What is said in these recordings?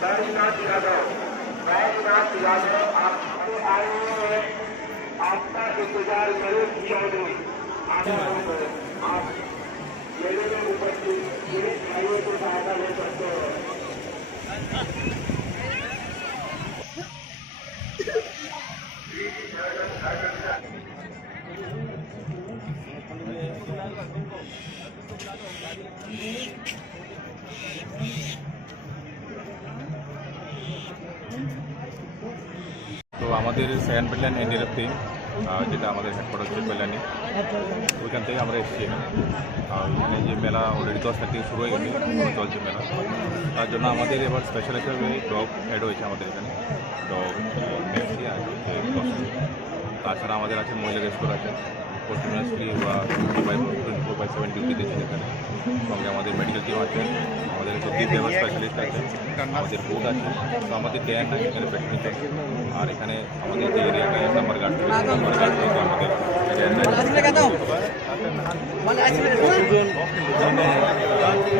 बैजनाथ यादव बैजनाथ यादव आप सबको आए हैं आपका इंतज़ार करो चौधरी आप मेरे में उपस्थित पूरे भाइयों को सहायता ले सकते हो Thank you. তো আমাদের সেকেন্ড প্ল্যান এনডিএফ টিম যেটা আমাদের হেডকোয়ার্টার হচ্ছে কল্যাণী ওইখান থেকে আমরা এসেছি। আর এখানে যে মেলা অলরেডি দশ তারিখ থেকে শুরু হয়ে গেছে চলছে মেলা। তার জন্য আমাদের এবার স্পেশাল হিসেবে ডগ অ্যাড হয়েছে আমাদের এখানে। ডগ মেক্সি আর তাছাড়া আমাদের আছে মহিলা রেস্টোর আছে। কন্টিনিউয়াসলি বা twenty five twenty four by seven duty দিচ্ছেন এখানে। সঙ্গে আমাদের মেডিকেল টিম আছে আমাদের ডিপ লেভার স্পেশালিস্ট আছে আমাদের বোর্ড আছে তো আমাদের ড্যান আছে এখানে ব্যাডমিন্টন আর এখানে আমাদের যে এরিয়াটা নাম্বার গার্ড নাম্বার গার্ড কিন্তু আমাদের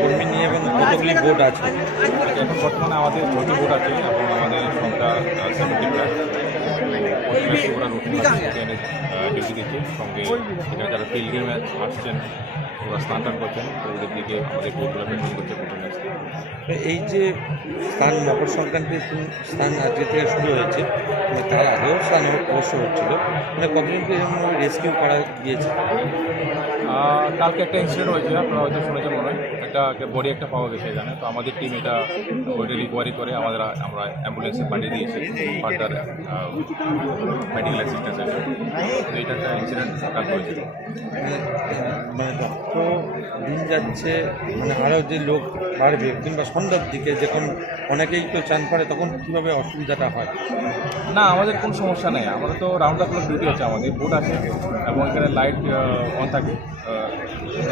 কর্মী নিয়ে এবং কতগুলি বোর্ড আছে। এখন বর্তমানে আমাদের ছটি বোর্ড আছে এবং আমাদের সংখ্যা সেভেন্টি প্লাস ওরা নতুন এখানে ডিউটি দিচ্ছে সঙ্গে যারা পিলগ্রিমে আসছেন ওরা স্নান টান করছেন তো ওদের দিকে আমাদের মেনটেন করছে তো এই যে স্থান মকর সংক্রান্তির স্থান আজকে থেকে শুরু হয়েছে মানে তার আগেও স্থান অবশ্য হচ্ছিল। মানে কতজনকে এরকমভাবে রেস্কিউ করা গিয়েছে? কালকে একটা ইনসিডেন্ট হয়েছিল আপনারা হয়তো শুনেছেন মনে হয়। একটা বডি একটা পাওয়া গেছে এখানে তো আমাদের টিম এটা বডি রিকোয়ারি করে আমাদের আমরা অ্যাম্বুলেন্সে পাঠিয়ে দিয়েছি ফার্দার মেডিকেল অ্যাসিস্ট্যান্স এটা একটা ইনসিডেন্ট কালকে হয়েছিল। মানে যত দিন যাচ্ছে মানে আরও যে লোক বাড়বে কিংবা সন্ধ্যার দিকে যখন অনেকেই তো চান পারে তখন কীভাবে অসুবিধাটা হয়? না আমাদের কোনো সমস্যা নেই। আমাদের তো রাউন্ড দ্য ক্লক ডিউটি আছে আমাদের বোট আছে এবং এখানে লাইট অন থাকে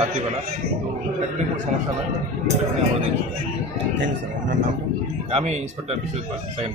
রাত্রিবেলা। তো এটা নিয়ে কোনো সমস্যা নয় এখানে আমাদের থ্যাংক স্যার আপনার নাম? আমি ইন্সপেক্টর বিশ্বজিৎ পাল সেকেন্ড